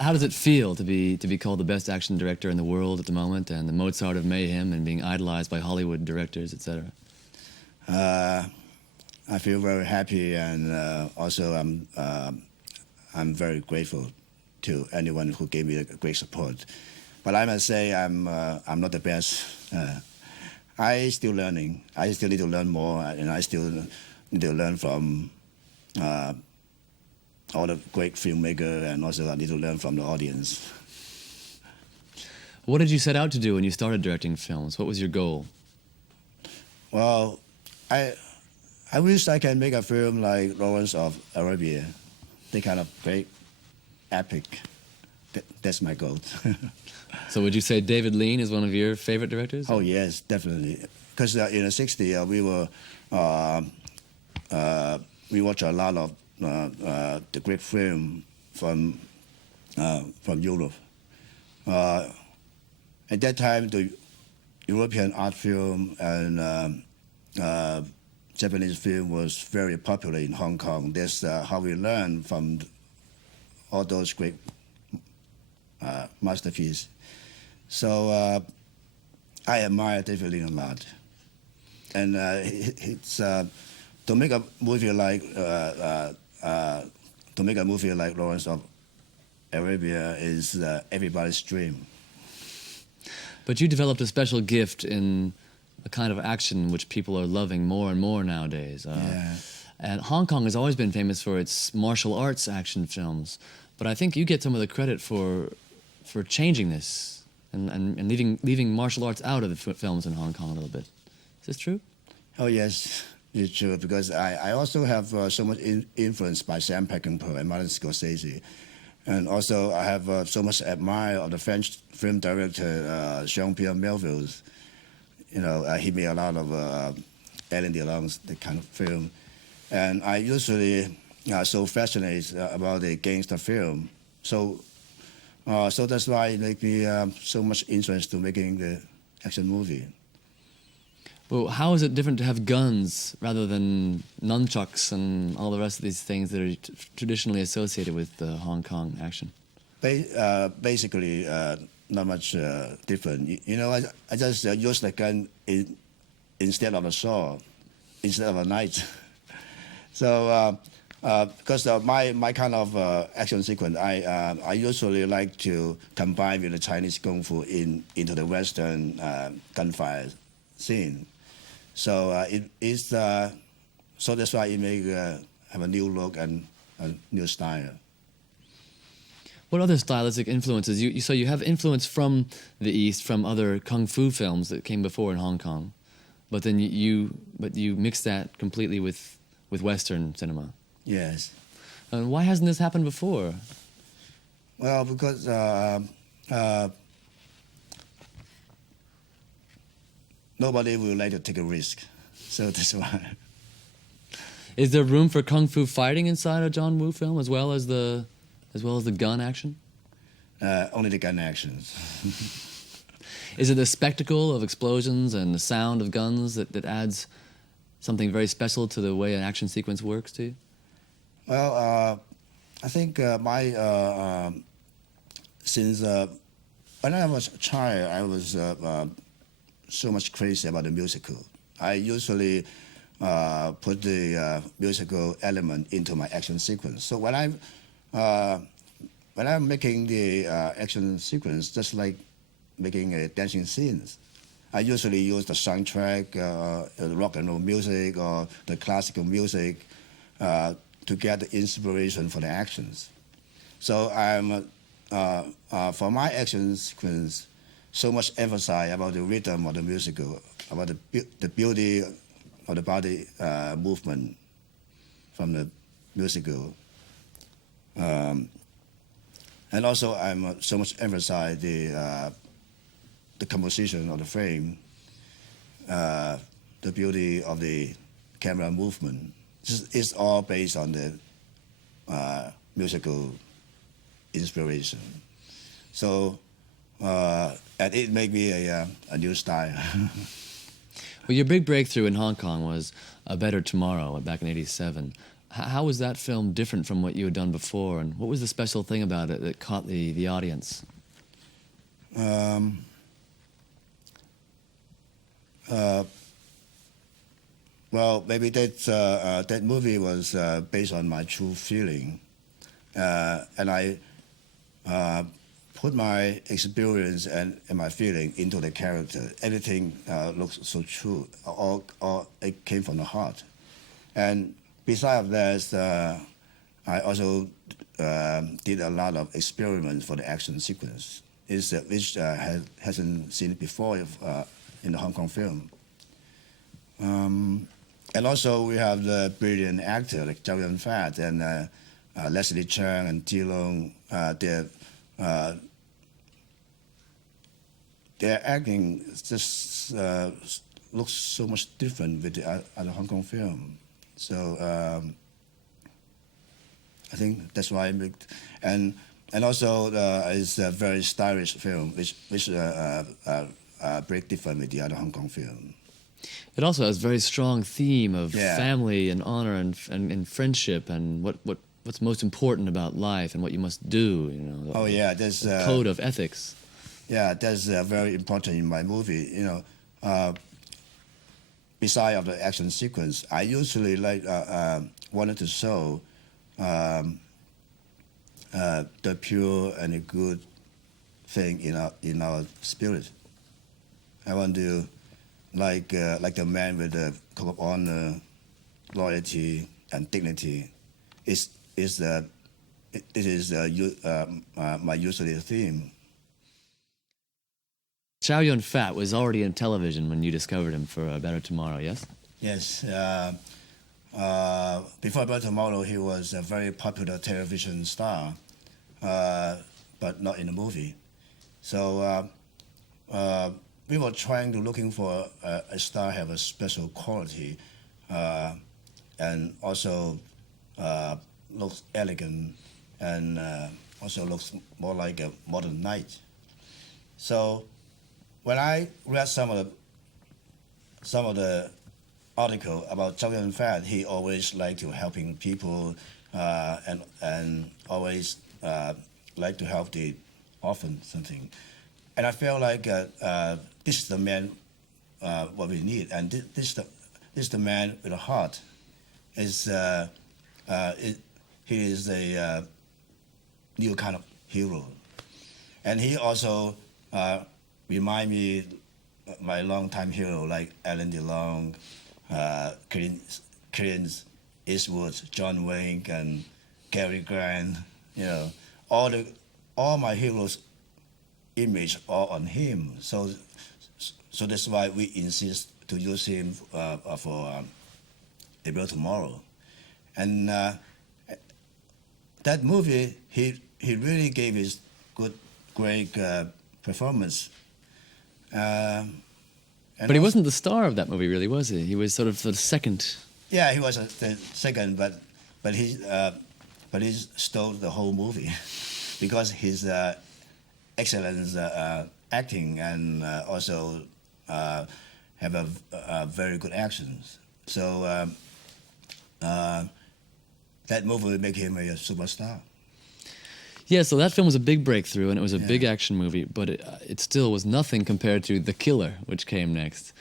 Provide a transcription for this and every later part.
How does it feel to be called the best action director in the world at the moment, and the Mozart of mayhem, and being idolized by Hollywood directors, etc.? I feel very happy, and also I'm very grateful to anyone who gave me a great support. But I must say I'm not the best. I still learning. I still need to learn more, and I still need to learn from all the great filmmakers, and also I need to learn from the audience. What did you set out to do when you started directing films? What was your goal? Well, I wish I can make a film like Lawrence of Arabia. They kind of great, epic. That's my goal. So would you say David Lean is one of your favorite directors? Oh yes, definitely. Because in the '60s we watched a lot of the great film from Europe. At that time, the European art film and Japanese film was very popular in Hong Kong. That's how we learned from all those great masterpieces. So I admire David Lean a lot, and it's to make a movie like Lawrence of Arabia is everybody's dream. But you developed a special gift in a kind of action which people are loving more and more nowadays. Yeah. And Hong Kong has always been famous for its martial arts action films, but I think you get some of the credit for changing this and leaving martial arts out of the films in Hong Kong a little bit. Is this true? Oh yes, it's true, because I also have so much influence by Sam Peckinpah and Martin Scorsese. And also I have so much admire of the French film director Jean-Pierre Melville. You know, he made a lot of Alain Delon's, the kind of film. And I usually so fascinated about the gangster film. So that's why it makes me so much interest to making the action movie. Well, how is it different to have guns rather than nunchucks and all the rest of these things that are traditionally associated with Hong Kong action? Basically, not much different. You know, I just use the gun instead of a sword, instead of a knife. So, because my kind of action sequence, I usually like to combine with the Chinese kung fu into the Western gunfire scene. So so that's why it may have a new look and a new style. What other stylistic influences? So you have influence from the East, from other kung fu films that came before in Hong Kong, but then you mix that completely with Western cinema. Yes. And why hasn't this happened before? Well, because nobody would like to take a risk, so that's why. Is there room for kung fu fighting inside a John Woo film as well as the gun action? Only the gun actions. Is it the spectacle of explosions and the sound of guns that adds something very special to the way an action sequence works to you? Well, I think since when I was a child, I was so much crazy about the musical. I usually put the musical element into my action sequence. So when I'm making the action sequence, just like making a dancing scenes, I usually use the soundtrack, the rock and roll music, or the classical music to get the inspiration for the actions. So I'm for my action sequence, so much emphasize about the rhythm of the musical, about the beauty of the body movement from the musical. And also I'm so much emphasize the composition of the frame, the beauty of the camera movement. It's all based on the musical inspiration. So, and it made me a new style. Well, your big breakthrough in Hong Kong was A Better Tomorrow back in '87. How was that film different from what you had done before, and what was the special thing about it that caught the audience? Well, maybe that movie was based on my true feeling, and I put my experience and my feeling into the character. Everything looks so true. All it came from the heart. And besides that, I also did a lot of experiments for the action sequence, which hasn't seen it before in the Hong Kong film. And also we have the brilliant actor like Chow Yun-fat and Leslie Cheung and Ti Lung. Their acting just looks so much different with the other Hong Kong film. So I think that's why I made, and also it's a very stylish film, which break different with the other Hong Kong film. It also has a very strong theme of Yeah. family and honor and friendship and what's most important about life and what you must do. You know. Oh yeah, there's a code of ethics. Yeah, that's very important in my movie. You know, beside of the action sequence, I usually wanted to show the pure and the good thing in our spirit. I want to like the man with the code of honor, loyalty, and dignity. This is my usual theme. Chow Yun-fat was already in television when you discovered him for A Better Tomorrow, yes? Yes. Before Better Tomorrow, he was a very popular television star, but not in the movie. So we were looking for a star have a special quality, and also looks elegant, and also looks more like a modern knight. So when I read some of the article about Chow Yun-fat, he always liked to helping people, and always like to help the orphan something. And I felt like this is the man what we need, and this is the man with a heart. He is a new kind of hero, and he also remind me my longtime hero like Alain Delon, Clint Eastwood, John Wayne, and Cary Grant. You know, all my heroes' image are on him. So that's why we insist to use him for A Better Tomorrow. And that movie, he really gave his great performance. But he wasn't the star of that movie, really, was he? He was sort of the second. Yeah, he was the second, but he stole the whole movie because his excellent acting and also have a very good actions. So that movie will make him a superstar. Yeah, so that film was a big breakthrough, and it was a big action movie, but it still was nothing compared to The Killer, which came next.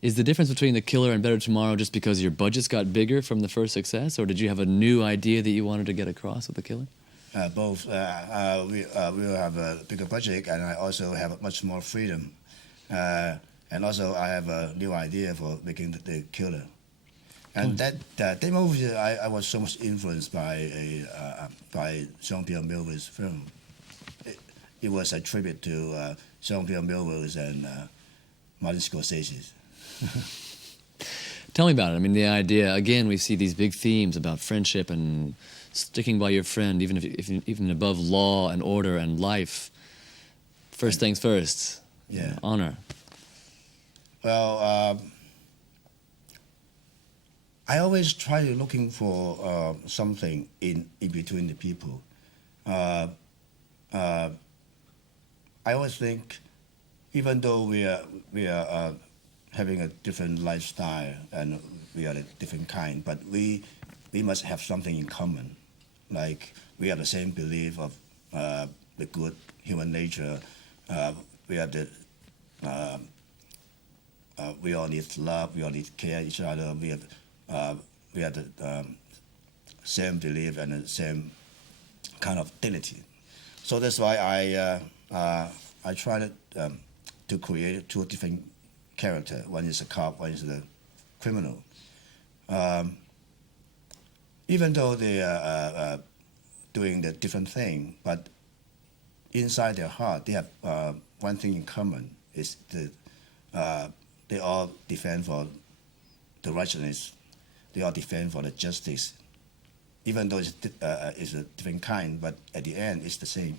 Is the difference between The Killer and Better Tomorrow just because your budgets got bigger from the first success, or did you have a new idea that you wanted to get across with The Killer? Both. We will have a bigger budget, and I also have much more freedom. And also, I have a new idea for making The Killer. And that movie, I was so much influenced by Jean-Pierre Melville's film. It was a tribute to Jean-Pierre Melville's and Martin Scorsese. Tell me about it. I mean, the idea, again, we see these big themes about friendship and sticking by your friend, even above law and order and life. First things first. Yeah. Honor. Well, I always try looking for something in between the people. I always think, even though we are having a different lifestyle and we are a different kind, but we we must have something in common, like we have the same belief of the good human nature. We have the we all need love. We all need care each other. We have the same belief and the same kind of dignity. So that's why I tried to create two different characters. One is a cop, one is the criminal. Even though they are doing the different thing, but inside their heart, they have one thing in common: is they all defend for the righteousness. They all defend for the justice. Even though it's a different kind, but at the end, it's the same.